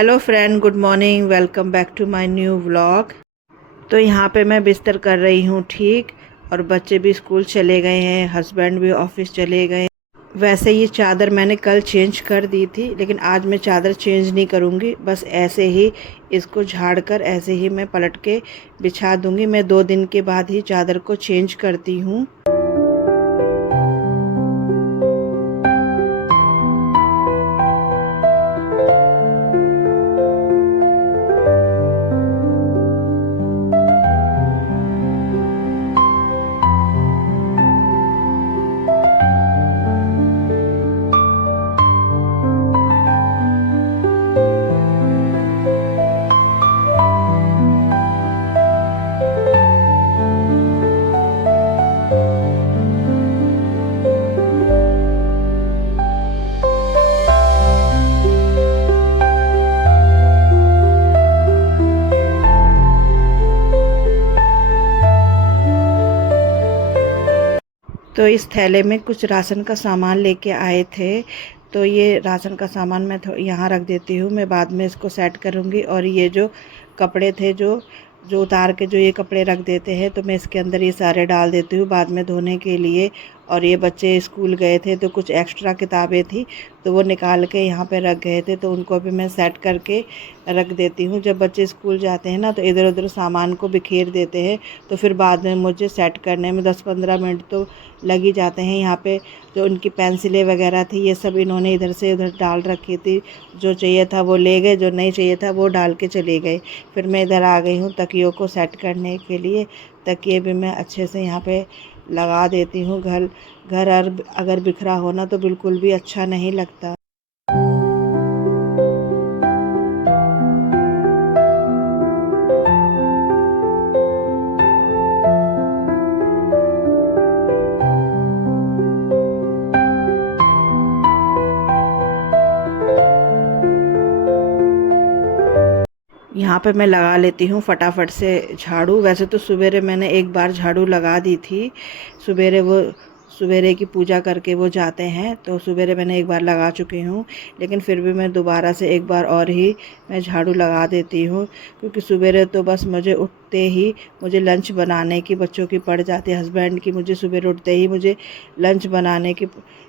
Hello friend, good morning. Welcome back to my new vlog. तो यहाँ पे मैं बिस्तर कर रही हूँ ठीक, और बच्चे भी स्कूल चले गए हैं, हस्बैंड भी ऑफिस चले गए। वैसे ये चादर मैंने कल चेंज कर दी थी, लेकिन आज मैं चादर चेंज नहीं करूँगी। बस ऐसे ही इसको झाड़ कर ऐसे ही मैं पलट के बिछा दूँगी। मैं 2 दिन के बाद ही चादर को चेंज करती हूँ। तो इस थैले में कुछ राशन का सामान लेके आए थे, तो ये राशन का सामान मैं यहाँ रख देती हूँ। मैं बाद में इसको सेट करूँगी। और ये जो कपड़े थे जो जो उतार के जो ये कपड़े रख देते हैं, तो मैं इसके अंदर ये सारे डाल देती हूँ बाद में धोने के लिए। और ये बच्चे स्कूल गए थे तो कुछ एक्स्ट्रा किताबें थी, तो वो निकाल के यहाँ पे रख गए थे, तो उनको भी मैं सेट करके रख देती हूँ। जब बच्चे स्कूल जाते हैं ना, तो इधर उधर सामान को बिखेर देते हैं, तो फिर बाद में मुझे सेट करने में 10-15 मिनट तो लग ही जाते हैं। यहाँ पे जो उनकी पेंसिलें वगैरह थी, ये सब इन्होंने इधर से उधर डाल रखी थी। जो चाहिए था वो ले गए, जो नहीं चाहिए था वो डाल के चले गए। फिर मैं इधर आ गई हूँ तकियों को सेट करने के लिए। तकिए भी मैं अच्छे से यहाँ पे लगा देती हूँ। घर घर अगर बिखरा होना तो बिल्कुल भी अच्छा नहीं लगता। यहाँ पे मैं लगा लेती हूँ फटाफट से झाड़ू। वैसे तो सवेरे मैंने एक बार झाड़ू लगा दी थी। सवेरे की पूजा करके वो जाते हैं, तो सवेरे मैंने एक बार लगा चुकी हूँ। लेकिन फिर भी मैं दोबारा से एक बार और ही मैं झाड़ू लगा देती हूँ, क्योंकि सवेरे तो बस मुझे उठते ही मुझे लंच बनाने की बच्चों की पड़ जाती है, हस्बैंड की। मुझे सवेरे उठते ही मुझे लंच बनाने की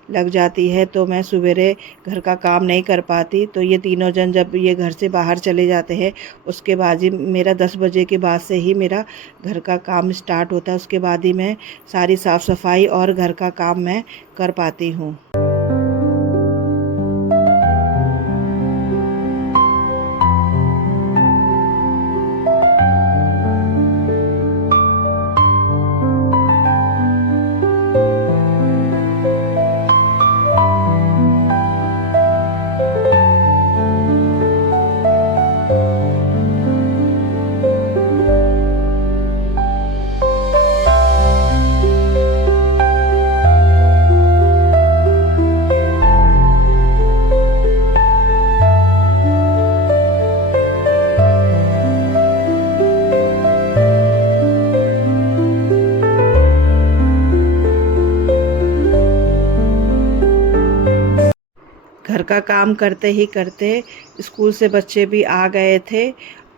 लग जाती है, तो मैं सवेरे घर का काम नहीं कर पाती। तो ये तीनों जन जब ये घर से बाहर चले जाते हैं, उसके बाद ही मेरा 10 बजे के बाद से ही मेरा घर का काम स्टार्ट होता है। उसके बाद ही मैं सारी साफ़ सफाई और घर का काम मैं कर पाती हूँ। घर का काम करते ही करते स्कूल से बच्चे भी आ गए थे,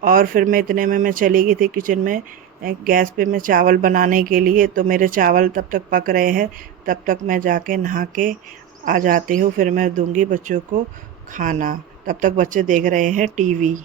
और फिर मैं इतने में मैं चली गई थी किचन में गैस पे मैं चावल बनाने के लिए। तो मेरे चावल तब तक पक रहे हैं, तब तक मैं जाके नहा के आ जाती हूँ। फिर मैं दूंगी बच्चों को खाना, तब तक बच्चे देख रहे हैं टीवी।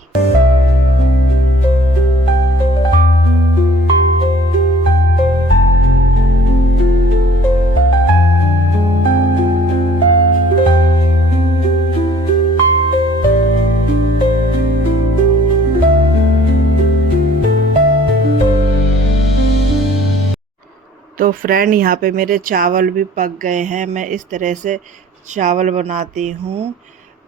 तो फ्रेंड, यहाँ पे मेरे चावल भी पक गए हैं। मैं इस तरह से चावल बनाती हूँ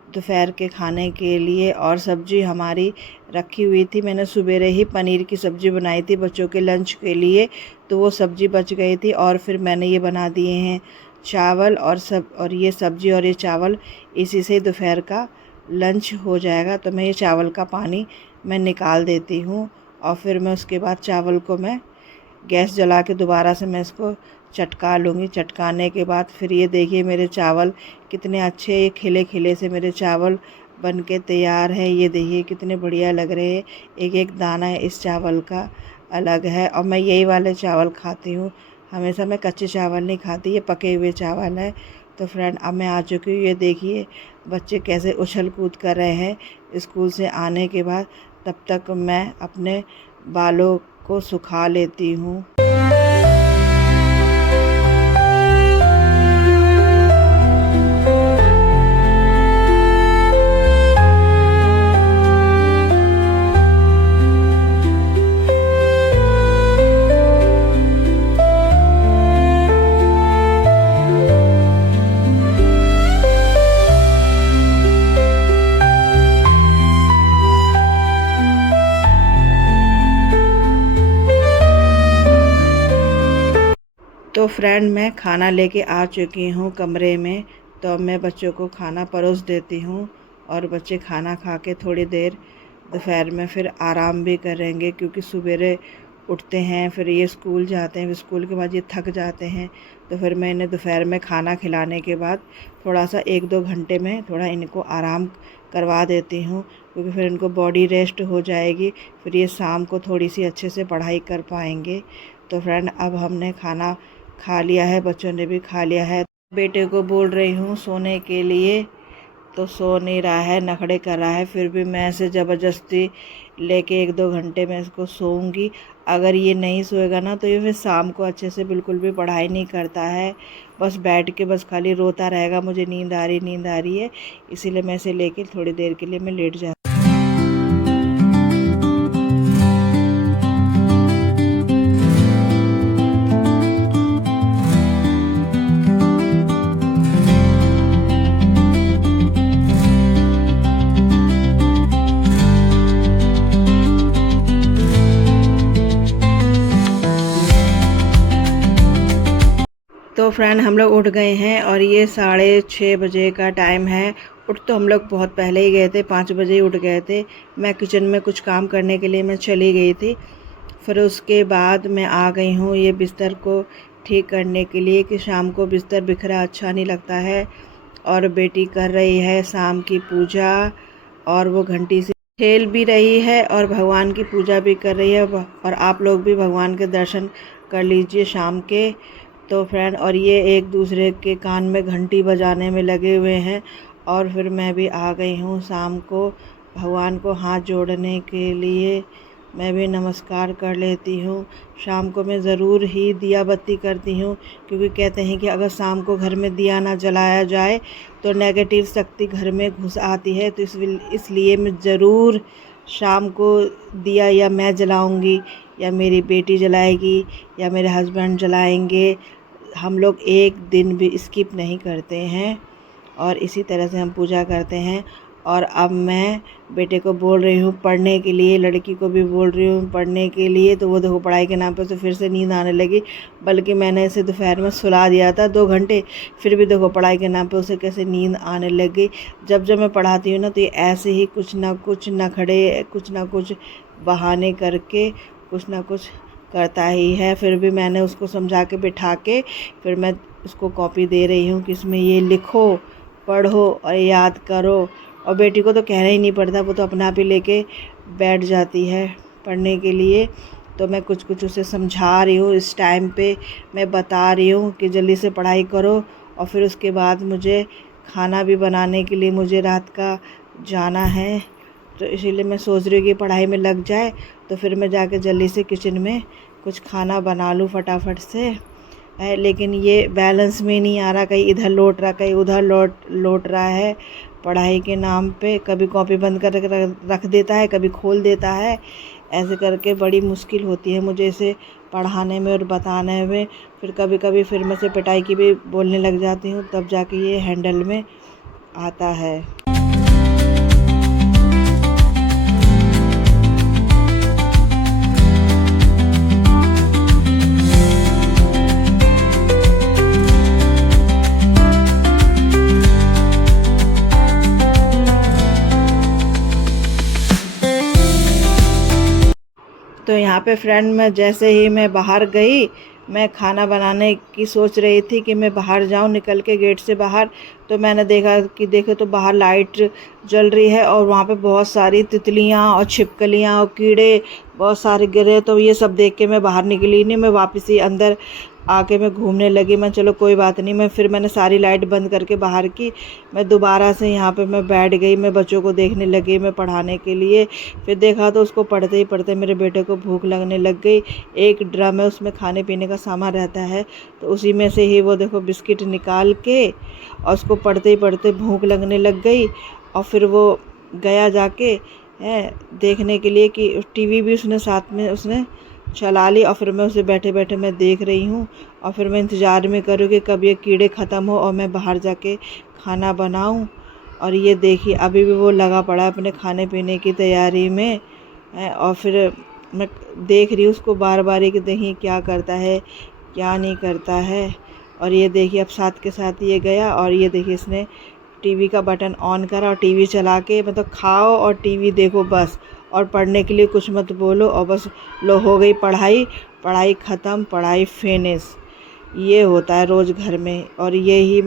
दोपहर के खाने के लिए। और सब्जी हमारी रखी हुई थी, मैंने सवेरे ही पनीर की सब्ज़ी बनाई थी बच्चों के लंच के लिए, तो वो सब्ज़ी बच गई थी। और फिर मैंने ये बना दिए हैं चावल और ये सब्ज़ी और ये चावल, इसी से दोपहर का लंच हो जाएगा। तो मैं ये चावल का पानी मैं निकाल देती हूँ, और फिर मैं उसके बाद चावल को मैं गैस जला के दोबारा से मैं इसको चटका लूँगी। चटकाने के बाद फिर ये देखिए मेरे चावल कितने अच्छे, ये खिले खिले से मेरे चावल बन के तैयार है। ये देखिए कितने बढ़िया लग रहे हैं। एक एक दाना इस चावल का अलग है और मैं यही वाले चावल खाती हूँ हमेशा। मैं कच्चे चावल नहीं खाती, ये पके हुए चावल है। तो फ्रेंड अब मैं आ चुकी हूँ। ये देखिए बच्चे कैसे उछल कूद कर रहे हैं स्कूल से आने के बाद। तब तक मैं अपने बालों को सुखा लेती हूँ। तो फ्रेंड मैं खाना लेके आ चुकी हूँ कमरे में। तो अब मैं बच्चों को खाना परोस देती हूँ और बच्चे खाना खा के थोड़ी देर दोपहर में फिर आराम भी करेंगे, क्योंकि सवेरे उठते हैं फिर ये स्कूल जाते हैं, फिर स्कूल के बाद ये थक जाते हैं। तो फिर मैं इन्हें दोपहर में खाना खिलाने के बाद थोड़ा सा 1-2 घंटे में थोड़ा इनको आराम करवा देती हूँ, क्योंकि फिर इनको बॉडी रेस्ट हो जाएगी। फिर ये शाम को थोड़ी सी अच्छे से पढ़ाई कर पाएंगे। तो फ्रेंड अब हमने खाना खा लिया है, बच्चों ने भी खा लिया है। बेटे को बोल रही हूँ सोने के लिए, तो सो नहीं रहा है, नखड़े कर रहा है। फिर भी मैं इसे ज़बरदस्ती लेके 1-2 घंटे में इसको सोऊंगी। अगर ये नहीं सोएगा ना तो ये फिर शाम को अच्छे से बिल्कुल भी पढ़ाई नहीं करता है, बस बैठ के बस खाली रोता रहेगा, मुझे नींद आ रही नींद आ रही है। इसीलिए मैं इसे लेके थोड़ी देर के लिए मैं लेट जाती। तो फ्रेंड हम लोग उठ गए हैं और ये 6:30 बजे का टाइम है। उठ तो हम लोग बहुत पहले ही गए थे, 5 बजे ही उठ गए थे। मैं किचन में कुछ काम करने के लिए मैं चली गई थी। फिर उसके बाद मैं आ गई हूँ ये बिस्तर को ठीक करने के लिए, कि शाम को बिस्तर बिखरा अच्छा नहीं लगता है। और बेटी कर रही है शाम की पूजा, और वो घंटी से खेल भी रही है और भगवान की पूजा भी कर रही है। और आप लोग भी भगवान के दर्शन कर लीजिए शाम के। तो फ्रेंड और ये एक दूसरे के कान में घंटी बजाने में लगे हुए हैं। और फिर मैं भी आ गई हूँ शाम को भगवान को हाथ जोड़ने के लिए। मैं भी नमस्कार कर लेती हूँ। शाम को मैं ज़रूर ही दिया बत्ती करती हूँ, क्योंकि कहते हैं कि अगर शाम को घर में दिया ना जलाया जाए तो नेगेटिव शक्ति घर में घुस आती है। तो इसलिए मैं ज़रूर शाम को दिया या मैं जलाऊंगी या मेरी बेटी जलाएगी या मेरे हस्बैंड जलाएंगे। हम लोग एक दिन भी स्किप नहीं करते हैं और इसी तरह से हम पूजा करते हैं। और अब मैं बेटे को बोल रही हूँ पढ़ने के लिए, लड़की को भी बोल रही हूँ पढ़ने के लिए। तो वो देखो पढ़ाई के नाम पे उसे फिर से नींद आने लगी, बल्कि मैंने इसे दोपहर में सुला दिया था 2 घंटे, फिर भी देखो पढ़ाई के नाम पे उसे कैसे नींद आने लग गई। जब मैं पढ़ाती हूँ ना तो ये ऐसे ही कुछ ना कुछ नखड़े, कुछ ना कुछ बहाने करके कुछ ना कुछ करता ही है। फिर भी मैंने उसको समझा के बिठा के फिर मैं उसको कॉपी दे रही हूँ कि इसमें ये लिखो, पढ़ो और याद करो। और बेटी को तो कहना ही नहीं पड़ता, वो तो अपना आप ही लेके बैठ जाती है पढ़ने के लिए। तो मैं कुछ कुछ उसे समझा रही हूँ, इस टाइम पे मैं बता रही हूँ कि जल्दी से पढ़ाई करो। और फिर उसके बाद मुझे खाना भी बनाने के लिए मुझे रात का जाना है। तो इसीलिए मैं सोच रही हूँ कि पढ़ाई में लग जाए तो फिर मैं जाके जल्दी से किचन में कुछ खाना बना लूँ फटाफट से। लेकिन ये बैलेंस में नहीं आ रहा, कहीं इधर लौट रहा कहीं उधर लौट रहा है। पढ़ाई के नाम पे कभी कॉपी बंद कर रख देता है, कभी खोल देता है। ऐसे करके बड़ी मुश्किल होती है मुझे इसे पढ़ाने में और बताने में। फिर कभी कभी फिर मैं से पिटाई की भी बोलने लग जाती हूँ, तब जाके ये हैंडल में आता है। तो यहाँ पे फ्रेंड मैं जैसे ही मैं बाहर गई, मैं खाना बनाने की सोच रही थी कि मैं बाहर जाऊं, निकल के गेट से बाहर, तो मैंने देखा कि देखो तो बाहर लाइट जल रही है और वहाँ पे बहुत सारी तितलियाँ और छिपकलियाँ और कीड़े बहुत सारे गिरे। तो ये सब देख के मैं बाहर निकली नहीं, मैं वापस ही अंदर आके मैं घूमने लगी। मैं चलो कोई बात नहीं, मैंने सारी लाइट बंद करके बाहर की, मैं दोबारा से यहाँ पे मैं बैठ गई, मैं बच्चों को देखने लगी, मैं पढ़ाने के लिए। फिर देखा तो उसको पढ़ते ही पढ़ते मेरे बेटे को भूख लगने लग गई। एक ड्रम है, उसमें खाने पीने का सामान रहता है, तो उसी में से ही वो देखो बिस्किट निकाल के, और उसको पढ़ते ही पढ़ते भूख लगने लग गई। और फिर वो गया जाके है देखने के लिए कि टीवी भी उसने साथ में उसने चला ली। और फिर मैं उसे बैठे बैठे मैं देख रही हूँ, और फिर मैं इंतज़ार में करूँ कि कब ये कीड़े ख़त्म हो और मैं बाहर जाके खाना बनाऊँ। और ये देखिए अभी भी वो लगा पड़ा है अपने खाने पीने की तैयारी में है। और फिर मैं देख रही हूँ उसको बार बार कि देखिए क्या करता है क्या नहीं करता है। और ये देखिए अब साथ के साथ ये गया, और ये देखिए इसने टीवी का बटन ऑन करा और टीवी चला के मतलब खाओ और टीवी देखो बस, और पढ़ने के लिए कुछ मत बोलो, और बस लो हो गई पढ़ाई, पढ़ाई ख़त्म, पढ़ाई फिनिश। ये होता है रोज़ घर में, और ये ही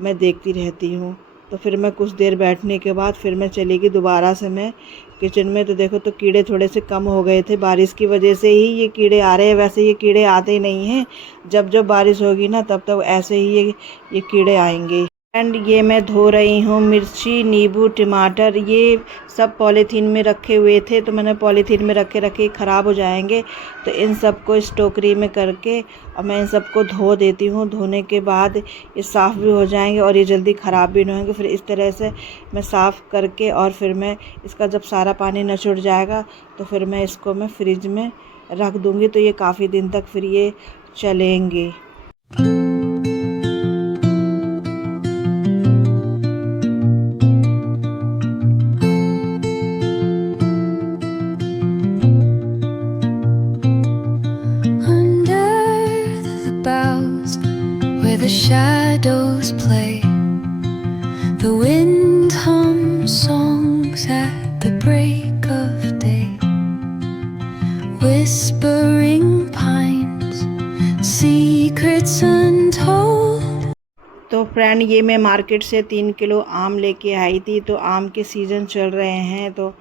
मैं देखती रहती हूँ। तो फिर मैं कुछ देर बैठने के बाद फिर मैं चली गई दोबारा से मैं किचन में। तो देखो तो कीड़े थोड़े से कम हो गए थे, बारिश की वजह से ही ये कीड़े आ रहे हैं, वैसे ये कीड़े आते ही नहीं हैं। जब जब बारिश होगी ना तब तब ऐसे ही ये कीड़े आएंगे। एंड ये मैं धो रही हूँ मिर्ची, नींबू, टमाटर, ये सब पॉलीथीन में रखे हुए थे, तो मैंने पॉलीथीन में रखे रखे ख़राब हो जाएंगे, तो इन सब को इस टोकरी में करके और मैं इन सबको धो देती हूँ। धोने के बाद ये साफ़ भी हो जाएंगे और ये जल्दी ख़राब भी नहीं होंगे। फिर इस तरह से मैं साफ़ करके और फिर मैं इसका जब सारा पानी निचुड़ जाएगा तो फिर मैं इसको मैं फ्रिज में रख दूँगी, तो ये काफ़ी दिन तक फिर ये चलेंगे। The shadows play, the wind hums songs at the break of day, whispering pines, secrets untold। तो फ्रेंड ये मैं मार्केट से 3 किलो आम लेके आई थी, तो आम के सीज़न चल रहे हैं, तो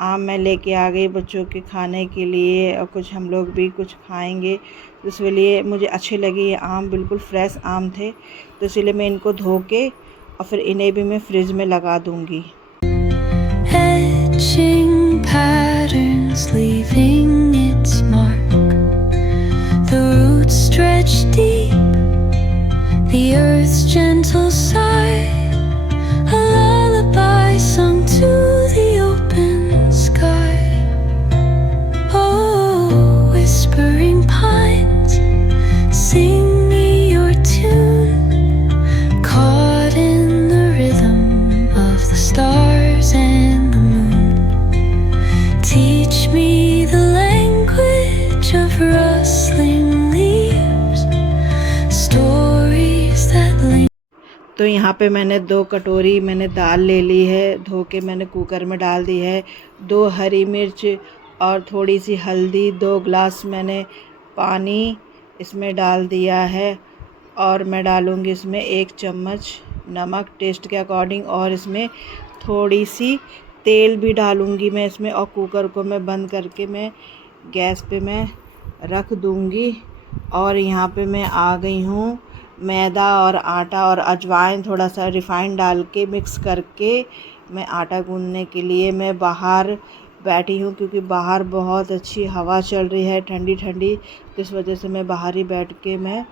आम मैं लेके आ गई बच्चों के खाने के लिए, और कुछ हम लोग भी कुछ खाएंगे, तो इसलिए मुझे अच्छे लगे। ये आम बिल्कुल फ्रेश आम थे, तो इसलिए मैं इनको धो के और फिर इन्हें भी मैं फ्रिज में लगा दूंगी। Etching patterns, leaving its mark. The roots stretch deep, the earth's gentle sigh, a lullaby sung to the open sky. Oh, whispering pines, sing me your tune, caught in the rhythm of the stars and the moon. Teach me the language of rustling leaves, stories that linger। तो यहाँ पे मैंने 2 कटोरी मैंने दाल ले ली है, धो के मैंने कुकर में डाल दी है, 2 हरी मिर्च और थोड़ी सी हल्दी, 2 ग्लास मैंने पानी इसमें डाल दिया है, और मैं डालूँगी इसमें 1 चम्मच नमक टेस्ट के अकॉर्डिंग, और इसमें थोड़ी सी तेल भी डालूँगी मैं इसमें, और कुकर को मैं बंद करके मैं गैस पे मैं रख दूँगी। और यहाँ पे मैं आ गई हूँ, मैदा और आटा और अजवाइन थोड़ा सा रिफ़ाइंड डाल के मिक्स करके मैं आटा गूँधने के लिए मैं बाहर बैठी हूँ, क्योंकि बाहर बहुत अच्छी हवा चल रही है ठंडी ठंडी, तो इस वजह से मैं बाहर ही बैठ के मैं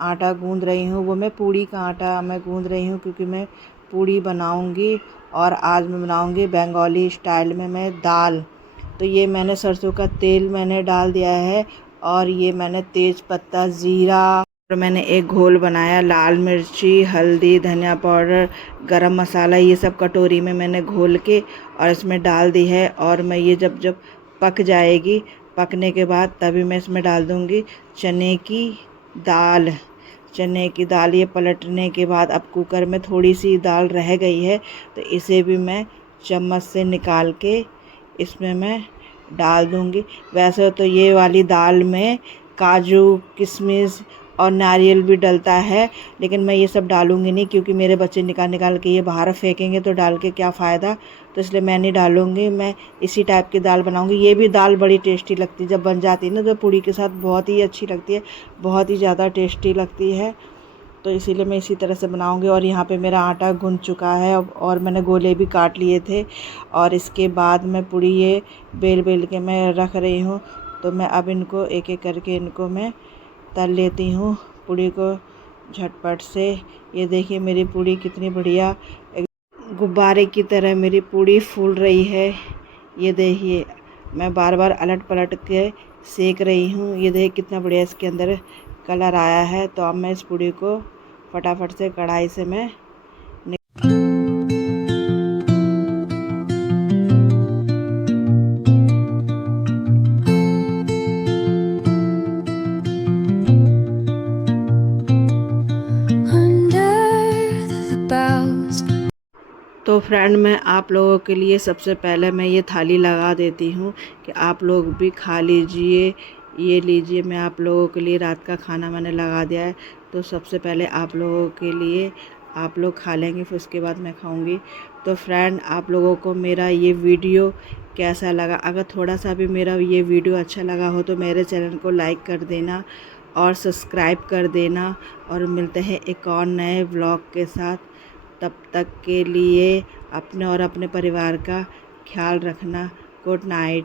आटा गूँध रही हूँ। वो मैं पूड़ी का आटा मैं गूँध रही हूँ, क्योंकि मैं पूड़ी बनाऊँगी, और आज मैं बनाऊँगी बंगाली स्टाइल में मैं दाल। तो ये मैंने सरसों का तेल मैंने डाल दिया है, और ये मैंने तेज पत्ता, ज़ीरा, और मैंने एक घोल बनाया, लाल मिर्ची, हल्दी, धनिया पाउडर, गरम मसाला, ये सब कटोरी में मैंने घोल के और इसमें डाल दी है। और मैं ये जब जब पक जाएगी, पकने के बाद तभी मैं इसमें डाल दूँगी चने की दाल। चने की दाल ये पलटने के बाद अब कुकर में थोड़ी सी दाल रह गई है, तो इसे भी मैं चम्मच से निकाल के इसमें मैं डाल दूँगी। वैसे तो ये वाली दाल में काजू, किशमिश और नारियल भी डलता है, लेकिन मैं ये सब डालूँगी नहीं क्योंकि मेरे बच्चे निकाल निकाल के ये बाहर फेंकेंगे तो डाल के क्या फ़ायदा, तो इसलिए मैं नहीं डालूँगी। मैं इसी टाइप की दाल बनाऊँगी। ये भी दाल बड़ी टेस्टी लगती है, जब बन जाती है ना तो पूड़ी के साथ बहुत ही अच्छी लगती है, बहुत ही ज़्यादा टेस्टी लगती है। तो इसीलिए मैं इसी तरह से बनाऊँगी। और यहाँ पे मेरा आटा गूँथ चुका है और मैंने गोले भी काट लिए थे और इसके बाद मैं पूड़ी ये बेल बेल के मैं रख रही हूँ। तो मैं अब इनको एक एक करके इनको मैं तल लेती हूँ पूड़ी को झटपट से। ये देखिए मेरी पूड़ी कितनी बढ़िया गुब्बारे की तरह मेरी पूड़ी फूल रही है। ये देखिए मैं बार बार अलट पलट के सेक रही हूँ। ये देखिए कितना बढ़िया इसके अंदर कलर आया है। तो अब मैं इस पूड़ी को फटाफट से कढ़ाई से मैं under the boughs. तो फ्रेंड मैं आप लोगों के लिए सबसे पहले मैं ये थाली लगा देती हूँ कि आप लोग भी खा लीजिए। ये लीजिए मैं आप लोगों के लिए रात का खाना मैंने लगा दिया है। तो सबसे पहले आप लोगों के लिए आप लोग खा लेंगे, फिर उसके बाद मैं खाऊंगी। तो फ्रेंड आप लोगों को मेरा ये वीडियो कैसा लगा? अगर थोड़ा सा भी मेरा ये वीडियो अच्छा लगा हो तो मेरे चैनल को लाइक कर देना और सब्सक्राइब कर देना। और मिलते हैं एक और नए व्लॉग के साथ। तब तक के लिए अपने और अपने परिवार का ख्याल रखना। Good night.